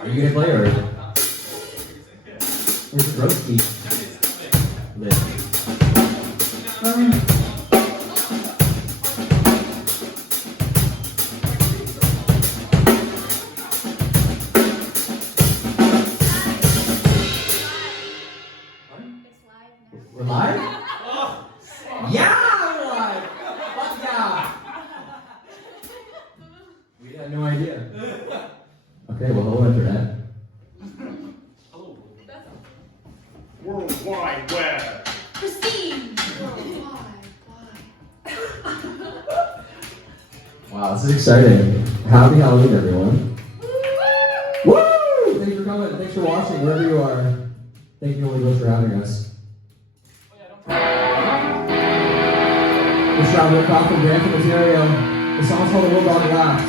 Are you gonna play or? Here's the roasty. Live. We're live? Yeah, we're live! Fuck yeah! We had no idea. Okay, well, hello, Internet. World Wide Web. Christine! Wow, this is exciting. Happy Halloween, everyone. Woo! Thanks for coming. Thanks for watching, wherever you are. Thank you, Holy Ghost, for having us. This round of Coffin Grant from Ontario. The song's called The World Dog Laughs.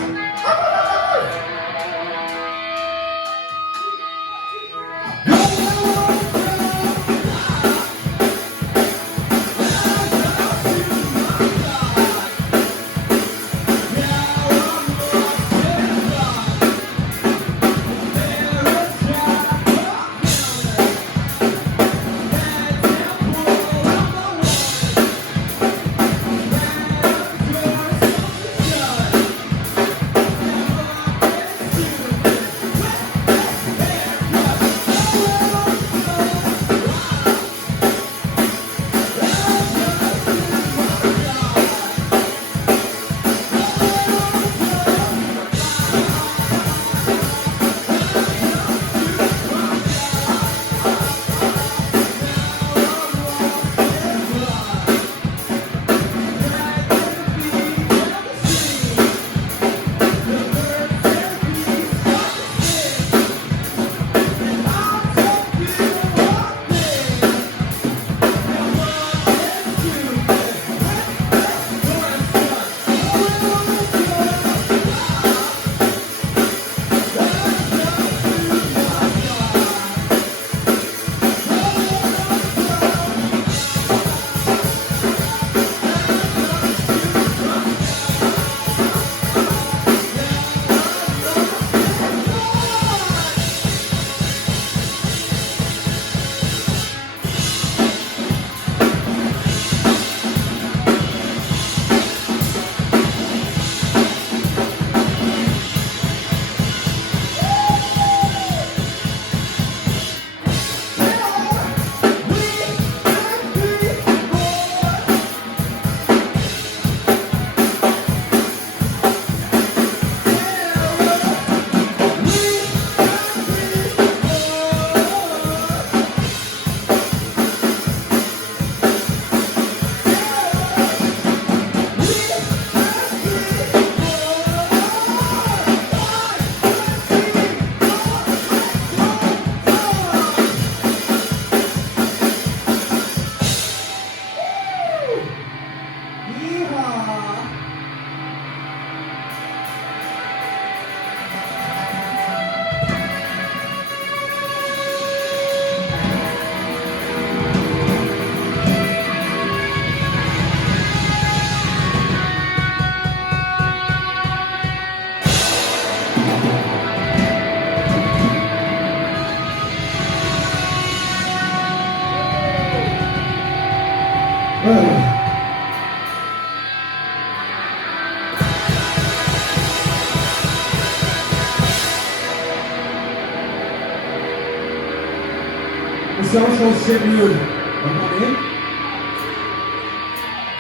The social shit mood. Come on in.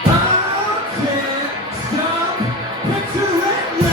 I can't stop picturing you.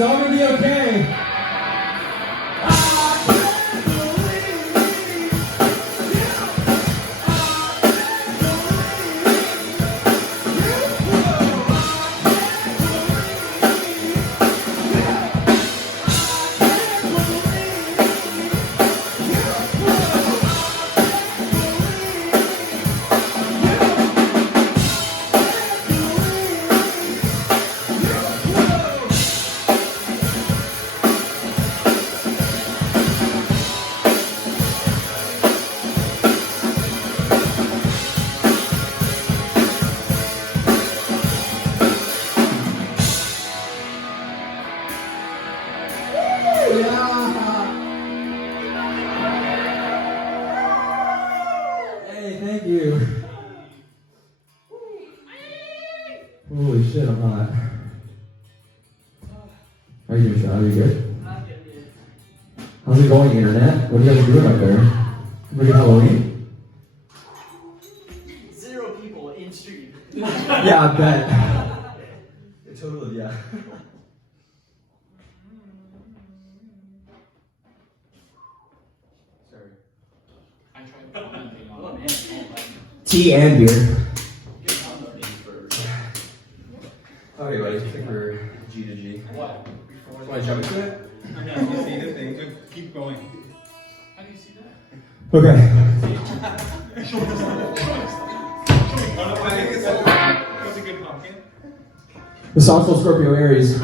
It's all gonna be okay. Hey, thank you. Holy shit, I'm not. How are you doing, Sean? Are you good? How's it going, internet? What are you guys doing up there? Ready for Halloween? 0 people in stream. Yeah, I bet. Totally, yeah. Sorry. I tried commenting on it. Tea and beer. Okay, buddy, I think we're G to G. What? Want to jump into it? I know, you see the thing, so keep going. How do you see that? Okay. I think it's a good pumpkin. The song's called Scorpio Aries.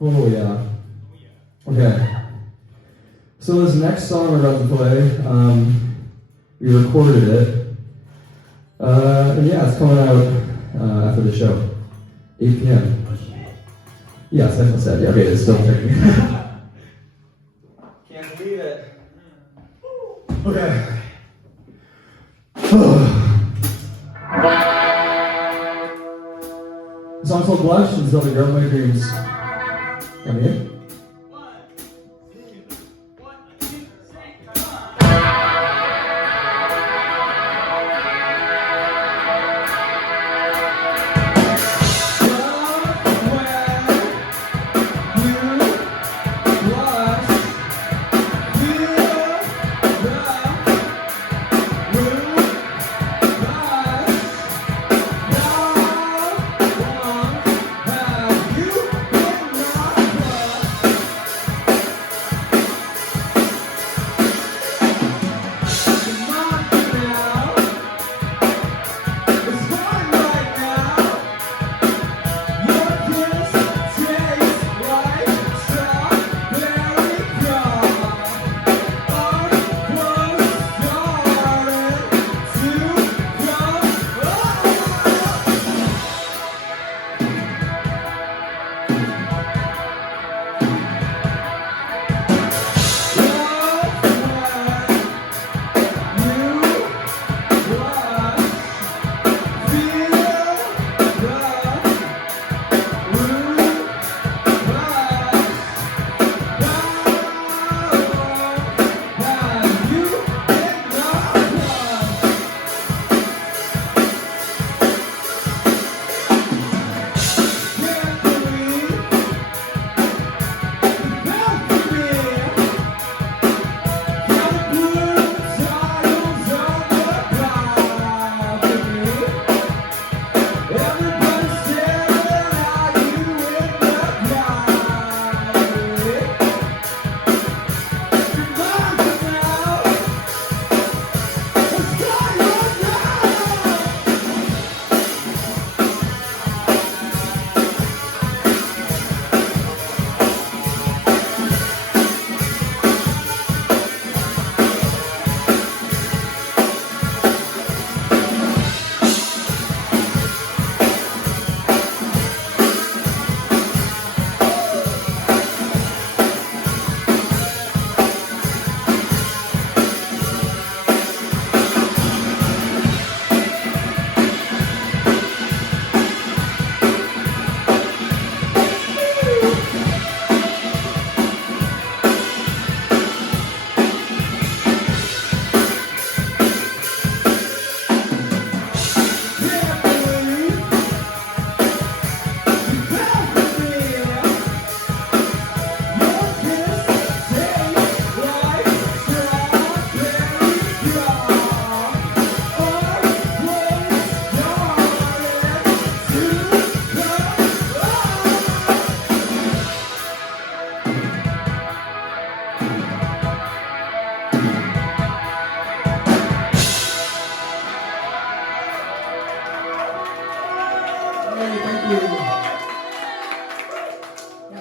Oh yeah. Okay. So this next song we're about to play, we recorded it. And yeah, it's coming out after the show. 8 p.m. Yes, that's what I said. Yeah, okay, it's still turning. Can't believe it. Okay. The song's called Blush, and it's called The Girl of My Dreams. Come here.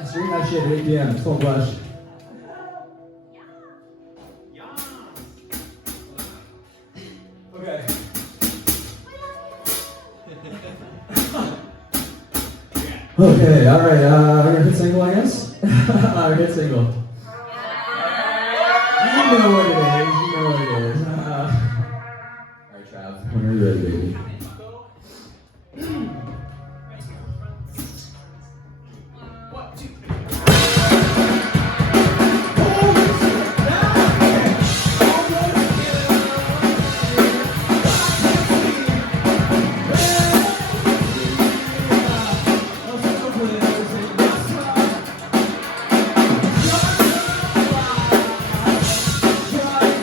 Stream that shit at 8 p.m. It's called Blush. Okay. Okay, alright, our hit single, I guess? Our hit single. You know what it is, you know what it is. Alright, Trav, whenever you're ready, baby. Try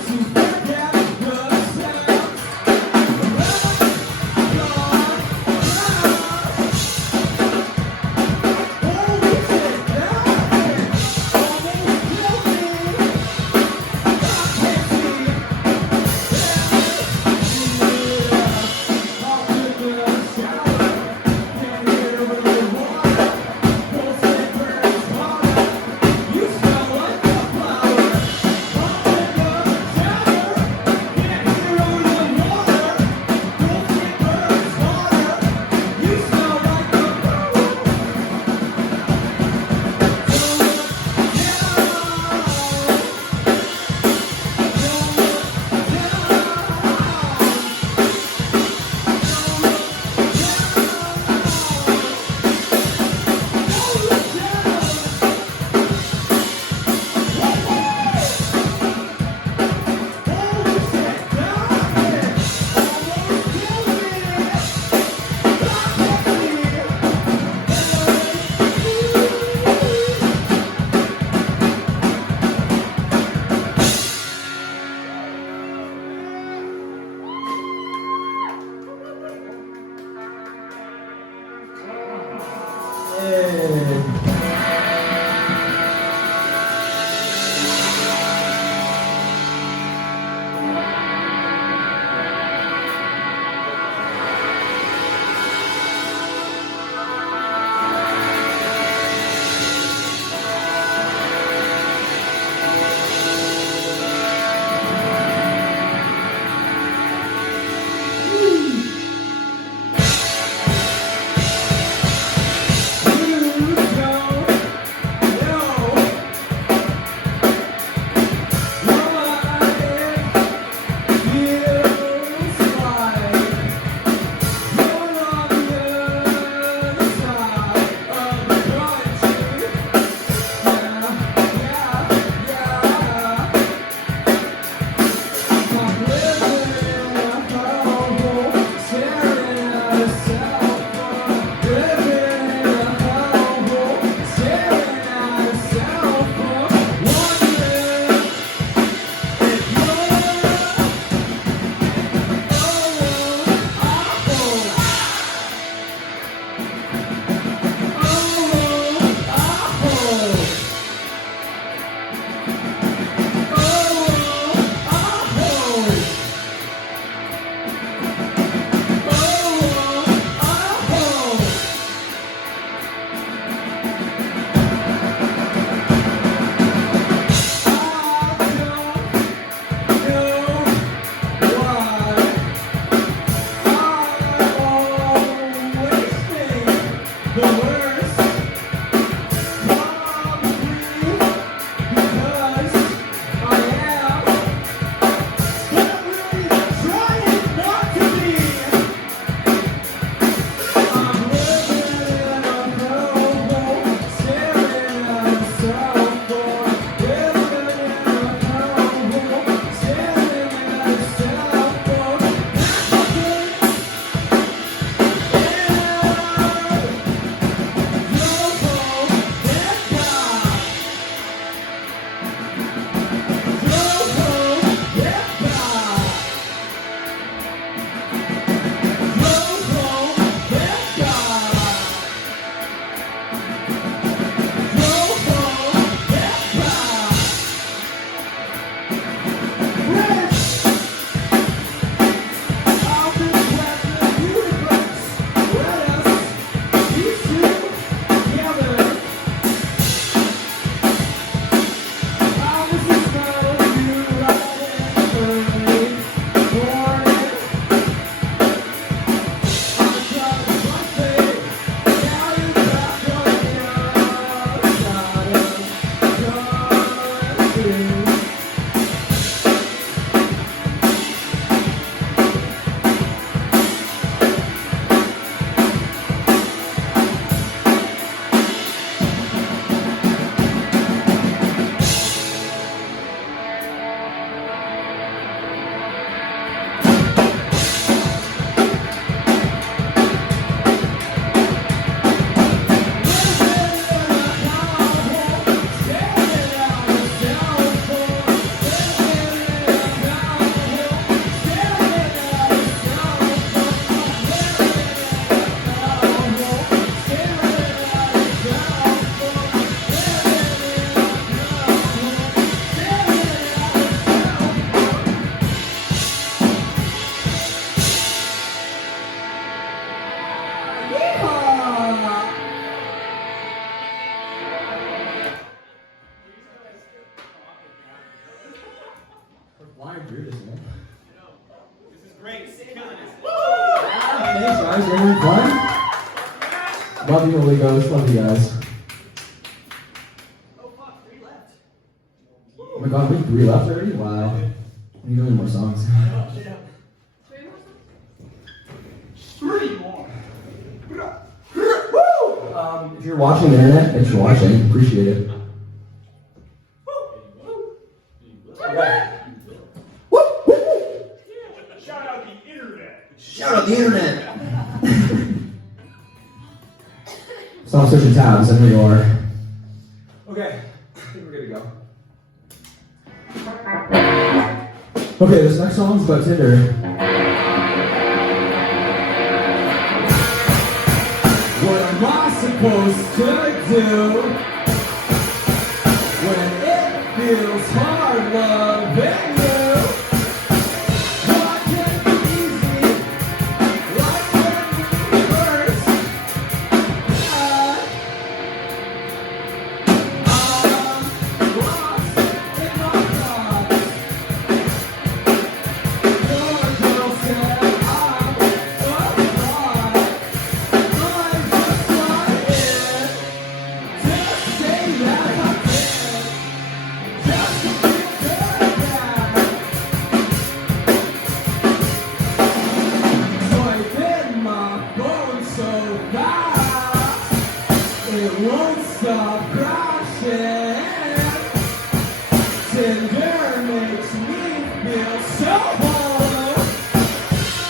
Flying through this, man. This is great. Killing it. Thanks, guys. Ready to play? Love you, Holy Ghost. Love you guys. Oh fuck, 3 left. Oh my god, we have 3 left already? Wow. We need more songs. Yeah. 3 more. If you're watching the internet, thanks for watching. Appreciate it. Shout out the internet. Shout out the internet. Stop switching tabs. I know you are. Okay, I think we're good to go. Okay, this next song is about Tinder. What am I supposed to do when it feels hard loving you? Why can't it be easy like when we first met? I'm lost in my thoughts. Your girl said I'm a fraud. It won't stop crashing. Tinder makes me feel so hollow,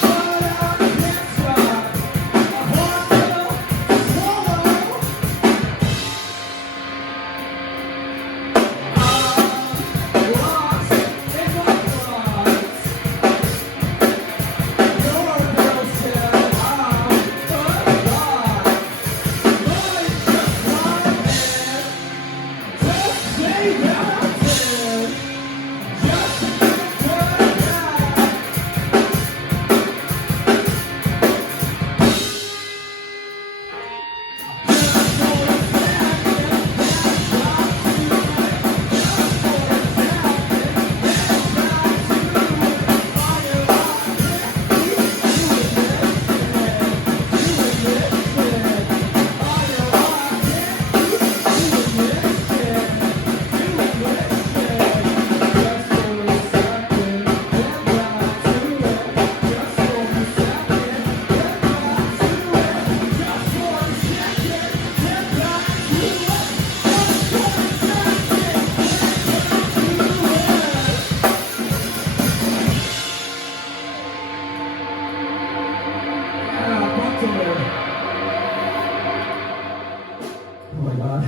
but I can't stop. I want to swallow. I'm lost in my thoughts. Your girl said I'm a fraud. Oh my God.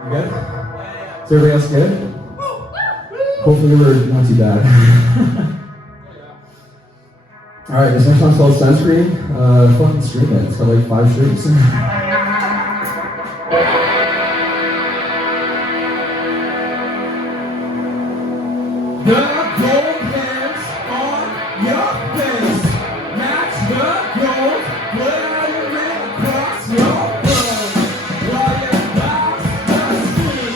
You good? Is everybody else good? Hopefully we're not too bad. Alright, this next one's called Sunscreen. Fucking stream it. It's got like 5 streams. The gold hairs on your face match the gold glittering across your bones while you pass the street,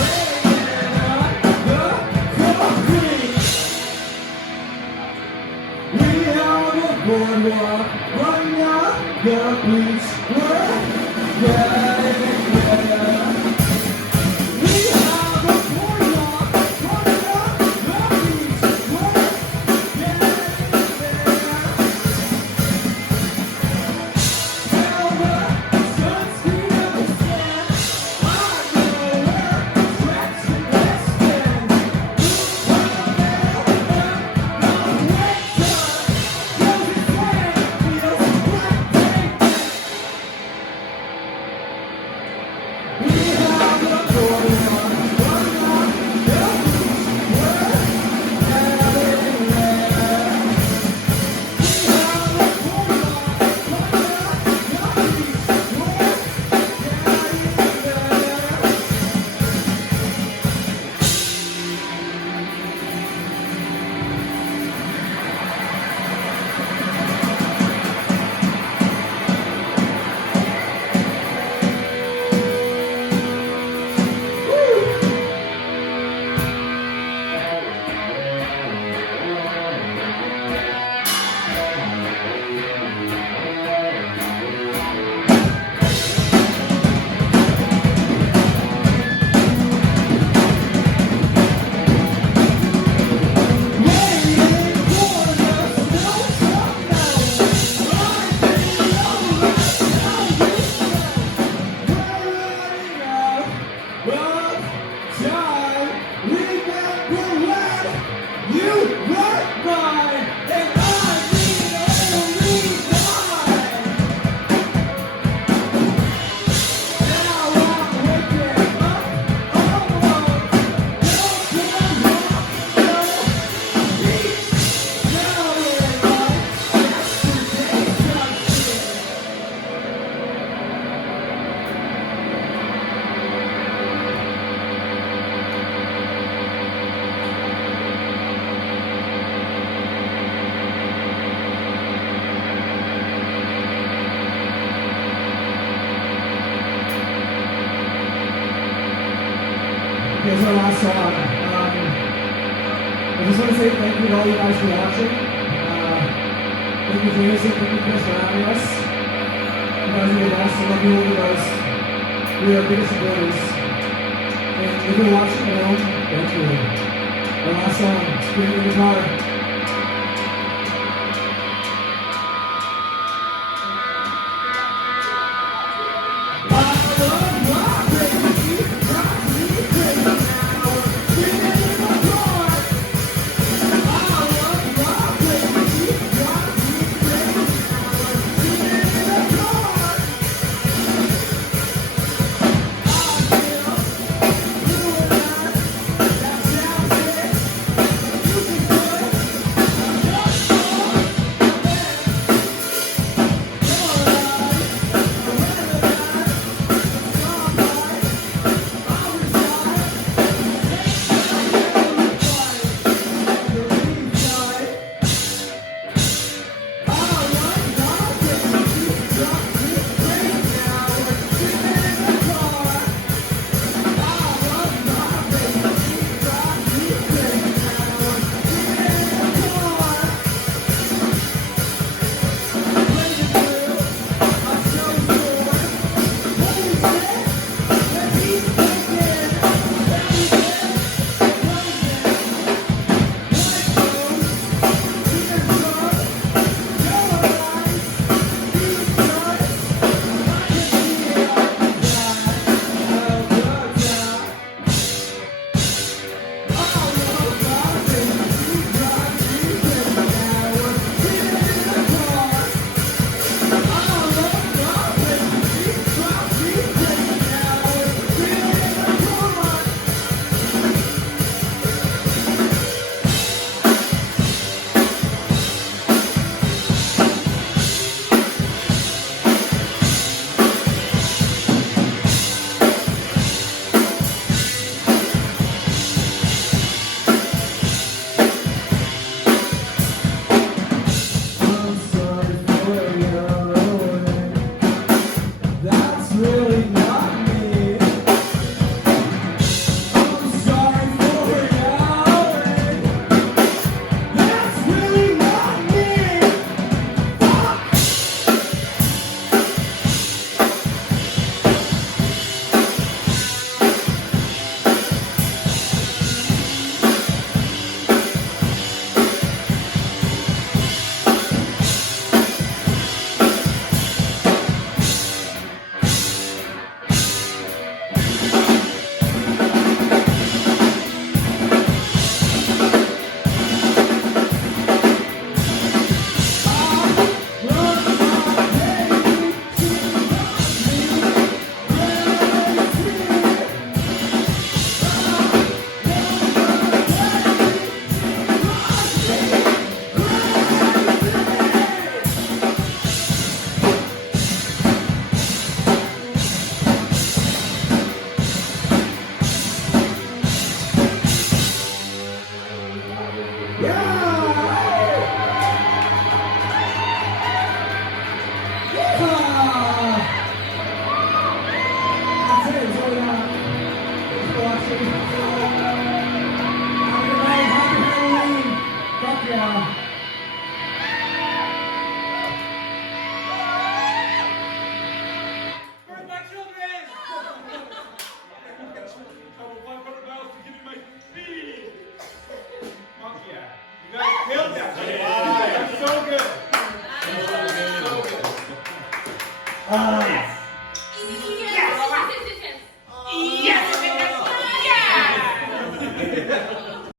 laying on the concrete. We on the boardwalk, running up the beach, we're Here's our last song. I just want to say thank you to all you guys for watching. Thank you, Jason. Thank you, Chris, for having us. You guys are the best. I love you all the best. We are our biggest supporters. And if you're watching at home, thank you. Our last song, Spirit in the Guitar. Killed that. Wow. So good. So good. Yes.